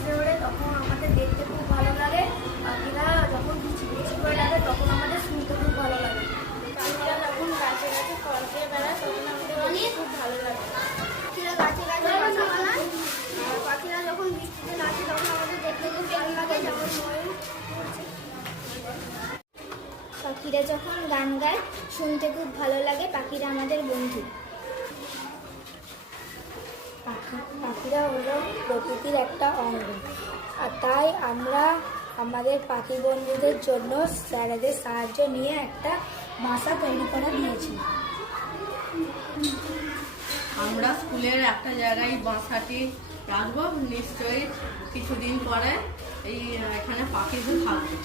আকাশে ওড়ে তখন আমাদের দেখতে খুব ভালো লাগে। পাখিরা যখন কিচিরমিচির করে ডাকে তখন আমাদের শুনতে খুব ভালো লাগে। পাখিরা যখন গাছে গাছে ফল খেয়ে বেড়ায় তখন আমাদের খুব ভালো লাগে। পাখিরা গাছে গাছে বাসা বানায়। আর পাখিরা যখন বৃষ্টিতে নাচে তখন আমাদের দেখতে খুব ভালো লাগে, যেমন ময়ূর। পাখিরা যখন গান গায় শুনতে খুব ভালো লাগে। পাখিরা আমাদের বন্ধু। পাখিরা হলো প্রকৃতির একটা অঙ্গ, আর তাই আমরা আমাদের পাখি বন্ধুদের জন্য স্যারেদের সাহায্য নিয়ে একটা বাসা তৈরি করে দিয়েছি। আমরা স্কুলের একটা জায়গায় বাসাটি রাখবো, নিশ্চয়ই কিছুদিন পরে এখানে পাখিগুলো থাকবে।